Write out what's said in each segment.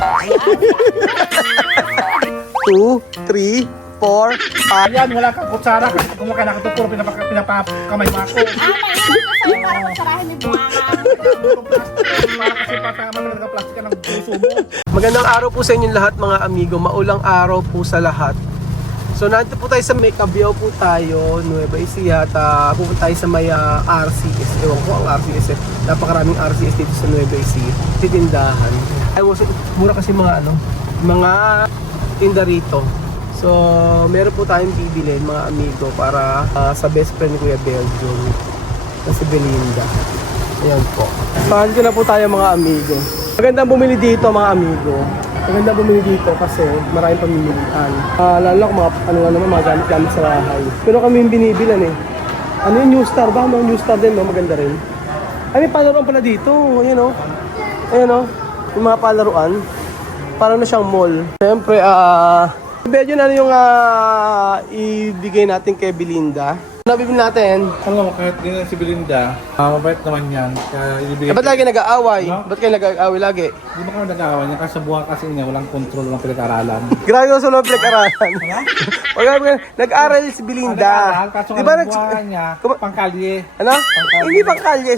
2, 3, 4, 5. Ayan, wala kang kutsara kasi kumakain ako ito, puro pinapakamay mo ako. May iwan ka sa'yo para magsarahin may bunganga. Para kasi patama talaga plastic ka ng puso mo. Magandang araw po sa inyong lahat mga amigo. Maulang araw po sa lahat. So nandito po tayo sa may Cabiao po tayo, Nueva Ecija, at pupunta tayo sa may RCS. Ewan ko ang RCS, napakaraming RCS dito sa Nueva Ecija. Titindahan. Ay, mura kasi mga mga tinda rito. So meron po tayong bibilin mga amigo para sa best friend ni Kuya Belgium na si Belinda. Ayan po. Saan ko na po tayo mga amigo. Magandang bumili dito mga amigo. Maganda bumili dito kasi maraming pamimilian. Lalo ko mga gamit-gamit sa bahay. Pero kami yung binibilan eh. Ano yung New Star ba? No? New Star din, no? Maganda rin. Ay, may palaruan pala dito. Ayan o. Ayan o. Yung mga palaruan. Parang na siyang mall. Siyempre, medyo na yung ibigay natin kay Belinda. Ano bibili natin? Alam mo, kahit ganyan si Belinda, mabait naman yan. Kaya ibibigay. Ba't lagi nag-aaway? No? Ba't kayo nag-aaway lagi? Hindi mo kami nag-aawan niya kasi sa buwan kasi niya, walang control, walang pinag-aralan. Grabe ko sa loob pinag-aralan. Nag-aral si Belinda. Kaso Di ba nga buwan niya, pangkalye. Ano? Hindi pang kalye.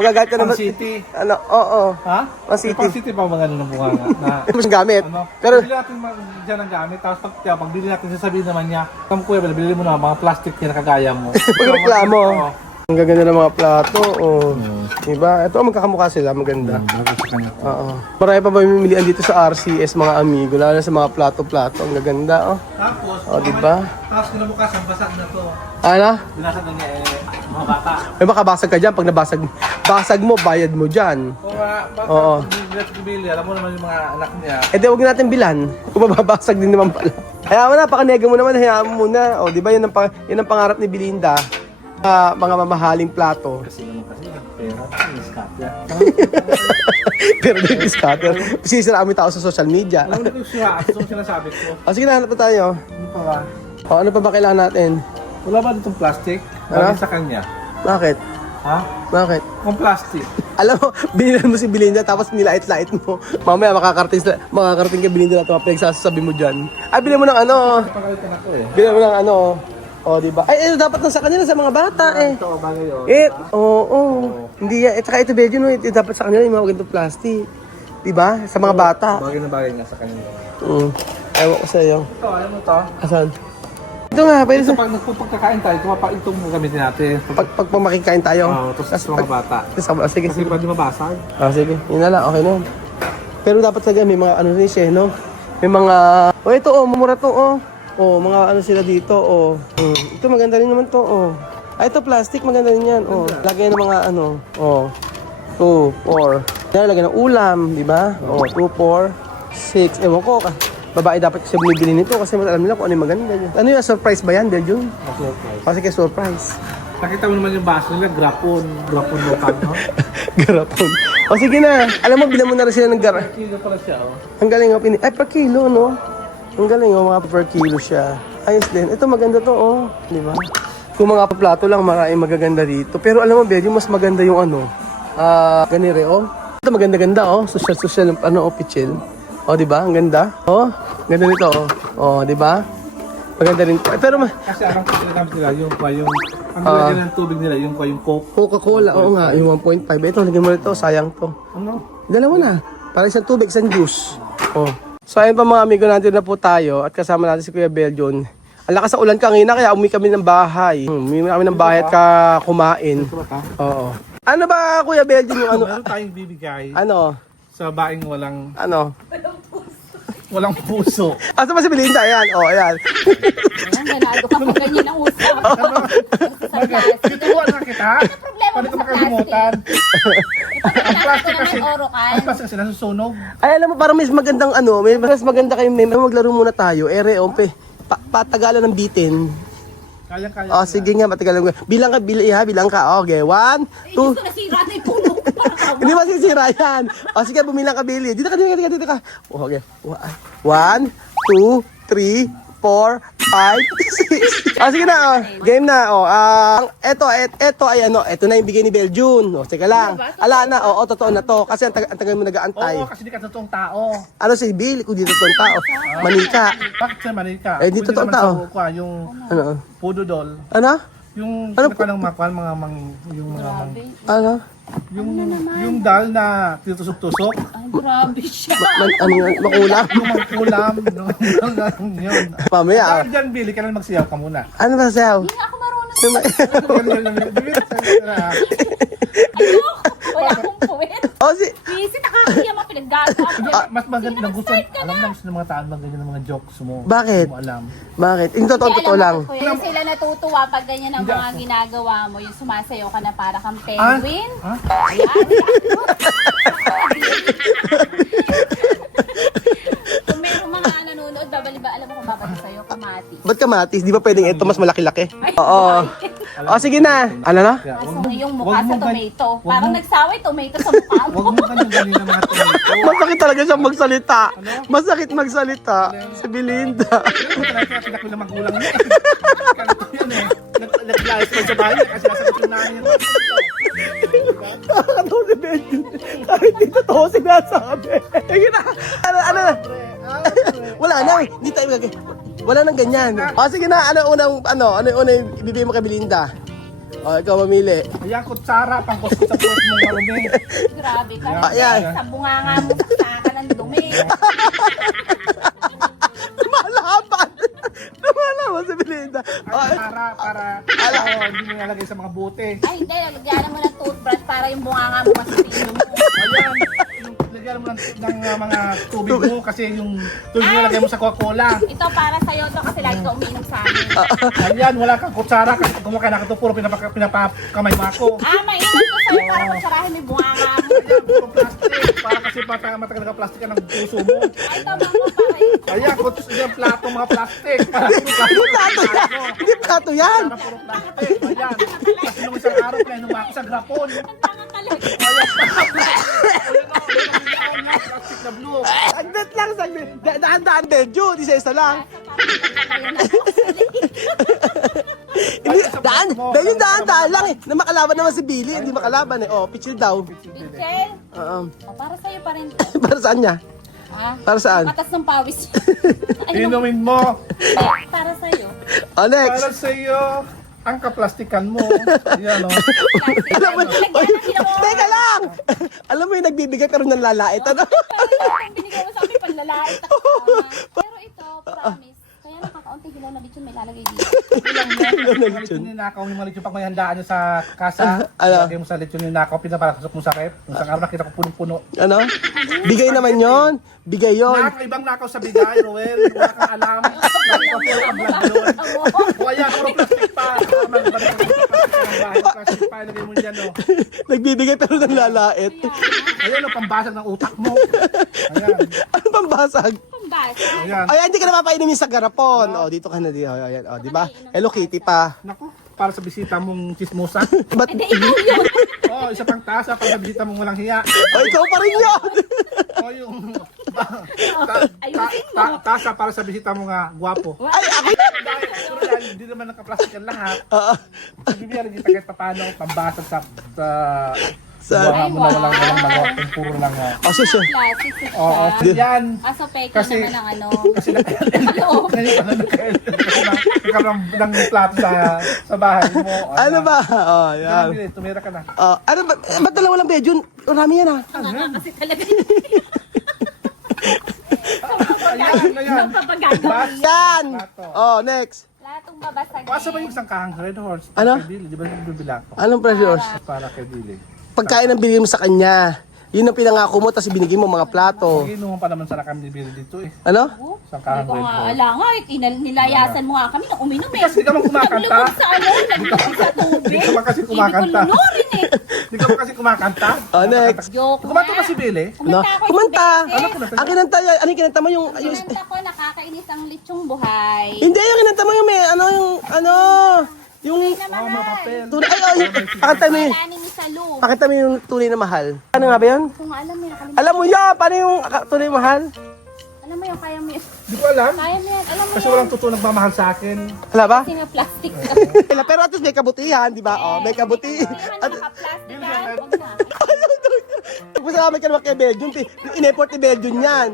Magagat ka naman. Pang city. Ano? Oo. Ha? Pang city. Pang city pa mga ng bunga na. Hindi mo siyang gamit. Ano? Pero, Bili natin dyan ang gamit, tapos pag bili natin, sasabihin naman niya, "Kam kuya, bili mo na mga plastic na kagaya mo." pagreklamo. Oo. Ang gaganda ng mga plato. Oh. Diba? Ito, magkakamukha sila. Maganda. Oo. Marami pa ba mamimilian dito sa RCS mga amigo? Lalo na sa mga plato-plato. Ang gaganda. Oh. Tapos, Diba? tapos kinabukasan, basag na to. Ano? Binasag na niya mga bata. May makabasag ka dyan. Pag basag mo, bayad mo dyan. Kung bata, Oo. bibili, alam mo naman yung mga anak niya. Eh di, huwag natin bilan. Kung mababasag din naman pala. Hayaan mo na, pakanega mo naman, hayaan mo muna. O, di ba yun ang pangarap ni Belinda? Mga mamahaling plato. Kasi naman kasi, pera, iskatya. Pero din scatter. Sisira kami tao sa social media. Alam mo siya, ito yung sinasabi ko. O sige na, hanap na tayo. Ano pa ba? O, ano pa ba kailangan natin? Wala ba ditong plastic? Ha? Bagay sa kanya. Bakit? Ha? Bakit? Kung plastic. Alam mo, binilan mo si Belinda tapos nilait-lait mo. Mamaya makakarating ka Belinda na ito, pinagsasabi mo dyan. Ay, bilhin mo ng ano. Pagalitan ako eh. Bilhin mo ng ano. O, diba? Ay, dapat na sa kanila, sa mga bata eh. Ito, bagay yun. Oo. Hindi yan. At saka ito, Bejo, no, ito dapat sa kanila yung mga ganitong plastic. Diba? Sa mga bata. Bagay na bagay nga sa kanya. Ewan ko sa'yo. Ito, alam mo to? Asan? Ito nga, pwede Ito, sa... pag nagpapagkakain tayo, itong gamitin natin. Pag makikain tayo. Oo, tapos sa mga bata. Sige, Kasi sige. pwede mabasag. Sige. Yun na lang, okay na. Pero dapat sa may mga ano rin siya, no? May mga... ito, mamura to, mga ano sila dito, Ito, maganda rin naman to, ito, plastic, maganda rin yan, Lagay ng mga ano, 2, 4. Yan, lagay ng ulam, di ba? 2, 4, 6. Ewan ko, babae dapat kasi bumibili nito kasi alam nila kung ano yung maganda. Ano yung surprise ba yan, Belgium? Kasi kaya surprise. Nakita mo naman yung baso nila, grapon local, no? Garapon. Sige na. Alam mo, bilang mo na rin sila ng Kilo pala siya, Ang galing, Ay, per kilo, no? Ang galing, mga per kilo siya. Ayos din. Ito, maganda to, Di ba? Kung mga plato lang, maraming magaganda dito. Pero alam mo, Belgium, mas maganda yung ganire, Ito, maganda-ganda, Social, pichil. Di ba? Ang ganda. Ganda nito, di ba? Maganda rin. Pero, kasi ang pinagamit nila, ang nilagyan ng tubig nila, yung Coke. Coca-Cola, nga, yung 1.5. Ito, lagyan mo nito, sayang to. Ano? Dalawa na. Para isang tubig, isang juice. So ayun pa mga amigo, natin na po tayo at kasama natin si Kuya Belgium. Ang lakas ng ulan kanina kaya umuwi kami ng bahay. Umuwi kami ng bahay at kumain. Ito ba? Oo. Ano ba Kuya Belgium yung ano? Meron tayong bibigay Ano? sa baing walang puso. Asa ba si Belinda? Ayan. Ayan. Ayan, ganado ka pag ganyan ang usap. Sa plastic. Tutuwa na kita. Ano problema Paano mo ka sa makalimutan? Ang plastic plastic kasi- ko naman orokan. Ang plastic kasi nasusunog. Ay, alam mo, parang mas magandang mas maganda kayo, maglaro muna tayo. Patagalan ng bitin. Kaya. Sige nga, matagalan ko. Bilang ka. Okay, 1, 2. Gusto nasira na yung puno. Hindi masisira yan. Sige, bumilang ka, Billy. Dito ka. Okay. 1, 2, 3, 4, 5, 6. Sige na, game na. Eto ay ano, eto na yung bigay ni Beljun. Teka lang. Ala na, totoo na to. Kasi ang tagal mo nag-aantay. Oo, kasi di ka totoong tao. Ano si Bill, kung di totoong tao? Manika. Bakit siya manika? Eh, di Pwede totoong naman tao. sa ukwa, yung Ano? pududol. Ano? Yung Ano ano mga yung mga Grabe. Ano? yung dal na tinutusok-tusok. Ay, grabe siya. Ano yun? Makulam? Yung mga kulam. yun. Mamaya. Dahil dyan, Billy, kailan magsiyaw ka muna? Ano ba sa'yo? Hindi nga ako marunong. Ayoko. Wala akong puwet. Busy, nakakahiya mga pinaggagawa. Mas maganda Sige, gusto. mag-start ka Alam na gusto ng mga tao ganyan ng mga jokes mo. Bakit? Hindi mo alam. Bakit? Yung totoo lang. Kuya, sila natutuwa pag ganyan ang mga ginagawa mo. Yung sumasayaw ka na para kang Ah? penguin. Ha? Ayan. Kung merong mga nanonood, babaliba, alam mo kung babalik sa'yo, kamati. Ba't kamatis? Di ba pwedeng ito mas malaki-laki? Oo. Sige na. Ano na? Kaso yung mukha Wag sa mo tomato. wag Parang mo- nagsaway tomato sa mukha mo. Huwag mo ganyan ng mga tomato. Masakit talaga siya magsalita. Masakit magsalita. Si Belinda. Ano talaga pinakul na magulang niya eh. Ganito yun eh. Nag-live pa sa bahay kasi nasagot yung nanay niya. Ano si Belinda? Kahit di totoo sinasabi. Sige na. Ano na? Wala na. Hindi tayo gagawin. Wala nang ganyan. Sige na. Ano yung unang ibibigay mo kay Belinda? Ikaw mamili. Ayan, kutsara, pangkusot sa puwet mong marumi. Grabe ka. Ayan. Sa bunganga mo, saka ng dumi. Lumalaban. Lumalaban si Belinda. Para hindi mo nalagay sa mga bote. Ay, hindi. Lagyan mo ng toothbrush para yung bunganga mo masitino mo. Ayan, yung lagyan mo ng mga tubig mo kasi yung tubig mo nalagay mo sa Coca-Cola. Ito para sa'yo to kasi lagi ka umiinom sa amin. Ayan, wala kang kutsara kasi kumakain na ka ito, puro pinapakamay mo ako. Maingat ko sa'yo para kutsarahin mo yung bunganga mo. Ayan, puro plastic. Para kasi matagal ka plastic ka ng puso mo. Ay, tama mo para Ayan, yung plato mga plastic. Para puro plastic. Hindi plato yan. Para puro plastic. Ayan. Kasi nung isang araw, kaya ako sa grapon. ang tanga ka lang. Plastic na blue. Saglit lang, saglit. Daan-daan, Beljun. Isa-isa lang. Hindi, daan. Dahil yung daan lang eh. Na makalaban naman si Billy. Hindi makalaban eh. Pichil daw. Michelle, para sa'yo pa rin. Para saan niya? Ha? Para saan? Katas ng pawis. Inumin mo. Para sa'yo. Next. Para sa iyo, ang kaplastikan mo. Ayan, oh. Alam mo, teka lang! Alam mo yung nagbibigay pero nanlalait. Ano? Parang binigay mo sa akin panlalait na kasama. Pero ito, promise. Kaya nakakaunti hilaw na bityon may lalagay dito. Mga lechon ninakaw, yung mga lechon pag may handaan nyo sa kasa, lagay mo sa lechon ninakaw, pinapakasok mo sakit. Kung isang araw nakita ko punong-puno. Ano? Bigay naman yon. Bigay yon. Ibang nakaw sa bigay, Roel. Wala kang alam. Lagi ka puro ang vlog doon. O ayan, puro plastic pa. Plastic pa, ilagay mo dyan, oh. Nagbibigay pero nanlalait. Ayan, oh, pambasag ng utak mo. Ayan, Ano bang basag? Pambasa. ayan. Ay, hindi ka na mapainumin sa garapon. Dito ka na dito. Ayan, di ba? Hello Kitty pa. Naku, para sa bisita mong chismosa. Ba't? Hindi, ikaw yun. Oh, isa pang tasa para sa bisita mong walang hiya. Ikaw pa rin yun. Oh, yung Ayusin mo. tasa para sa bisita mo nga gwapo. Ay, ako. Pero dahil hindi naman nakaplastic ang lahat. Bibigyan kita kahit paano pambasag sa buha mo na walang magawa kung puro lang Suso. Plastic siya. Oo, yan. Aso peke Kasi- naman ang ano. Kasi nagkaroon ng plato sa bahay mo. Ano ba? Yan. Tumira ka na. Ano ba? Ba't dalawa lang Beljun? Marami yan Kasi talaga. Ayan, ayan. Ang papagano. Yan. Next. Latong babasagin. Kaso ba yung isang kahang Red Horse? Ano? Kay Billy, di ba nagbibilang ko? Anong pressures? Para kay Billy. Pagkain ang binigay mo sa kanya. Yun ang pinangako mo, tapos binigay mo mga plato. Inuman pa naman sana kami ni Billy dito eh. Ano? Isang Hindi kahang ko Red nga Horse. ala nga. Nilayasan mo nga kami na uminom eh. Kasi di ka man kumakanta. Naglubog sa ano. Naglubog sa tubig. Di ka man kasi kumakanta. Hindi ko lunurin eh. Hindi ka ba kasi kumakanta? Next. Joke Kumanta nga. ba si Billy? No? Kumanta ako Kumanta. isang beses. Ang kinanta, ano yung kinanta mo yung... Kinanta ko nakakainis ang lechong buhay. Hindi, yung kinanta mo yung may, yung Oo, mga papel. tunay, pakita mo yun. Wala ni Misalu. Pakita mo yung tunay na mahal. Ano nga ba yun? Kung alam mo, nakalimutan. Alam mo yan, paano yung tunay na mahal? Alam mo yun, kaya mo yun. Hindi ko alam. Kaya mo yan, alam mo Kasi yan. walang totoo nagmamahal sa akin. Wala ba? Kasi nga plastic na. Pero at least may kabutihan, di ba? Oh, may kabutihan. Hindi naman naka-plastic ka. Huwag na. Pasalamat ka naman kay Belgium. In-import ni Belgium yan.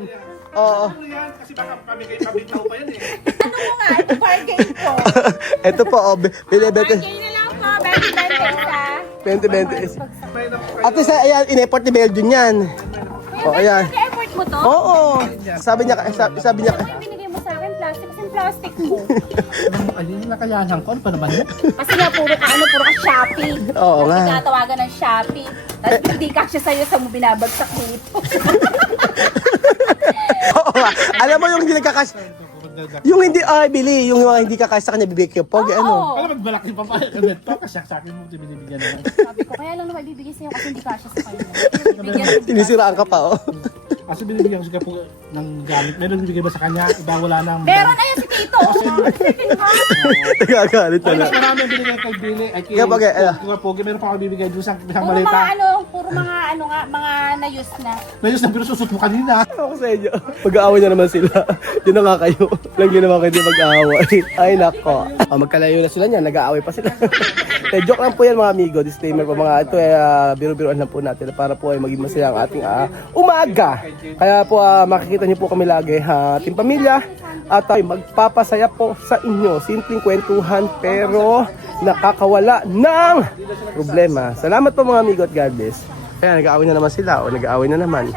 Oo. Ano yan? Kasi baka pabitaw pa yan eh. Ano mo nga, ito bargain ko. Ito po, oh, binibete. Bargain na lang po, 20 ha. 2020 is. May na po kayo. At least, ayan, in-import ni Belgium yan. Oh, ayan. Nag-effort mo to? Oo. Sabi niya, sabi niya, Ano yung binigay mo sa akin? Plastic kasi yung plastic mo. Ayun yung nakayanan ko. Ano pa naman yun? Kasi nga puro ka Shopee. Oo nga. Kasi tinatawagan ng Shopee. Tapos hindi kasya sa'yo sa mo binabagsak dito. oo nga. Alam mo yung hindi nagkakas... Yung hindi, bili. Yung mga hindi kakas sa kanya, bibigay ko. Pogi, ano? Alam mo, malaki pa pa. Ito, kasyak sa akin mo binibigyan naman. Sabi ko, kaya lang naman bibigay sa'yo kasi hindi kasya sa kanya. Bibigyan Sinisiraan ka pa, oh. Kasi binibigyan ko siya po ng gamit. Meron bibigay ba sa kanya? Iba wala nang... Meron na yan si Tito. Nagagalit na Ay, lang. mas marami ang binigay kay Billy. Ay, kay... Kaya bagay, Pogi, meron pa ako bibigay doon sa isang Puro malita. mga puro mga mga na-use na. Nayos na pinususot mo kanina. Ako sa inyo. Mag-aaway na naman sila. Yun na nga kayo. Lang yun naman kayo di mag-aaway. Ay nako. Magkalayo na sila niyan. Nag-aaway pa sila. Joke lang po yan mga amigo. Disclaimer po mga ito. Biro-biroan lang po natin para po ay maging masaya ang ating umaga. Kaya po makikita niyo po kami lagi ating pamilya. At magpapasaya po sa inyo. Simpleng kwentuhan pero nakakawala ng problema. Salamat po mga amigo at God bless. Kaya nag-aaway na naman sila o nag-aaway na naman.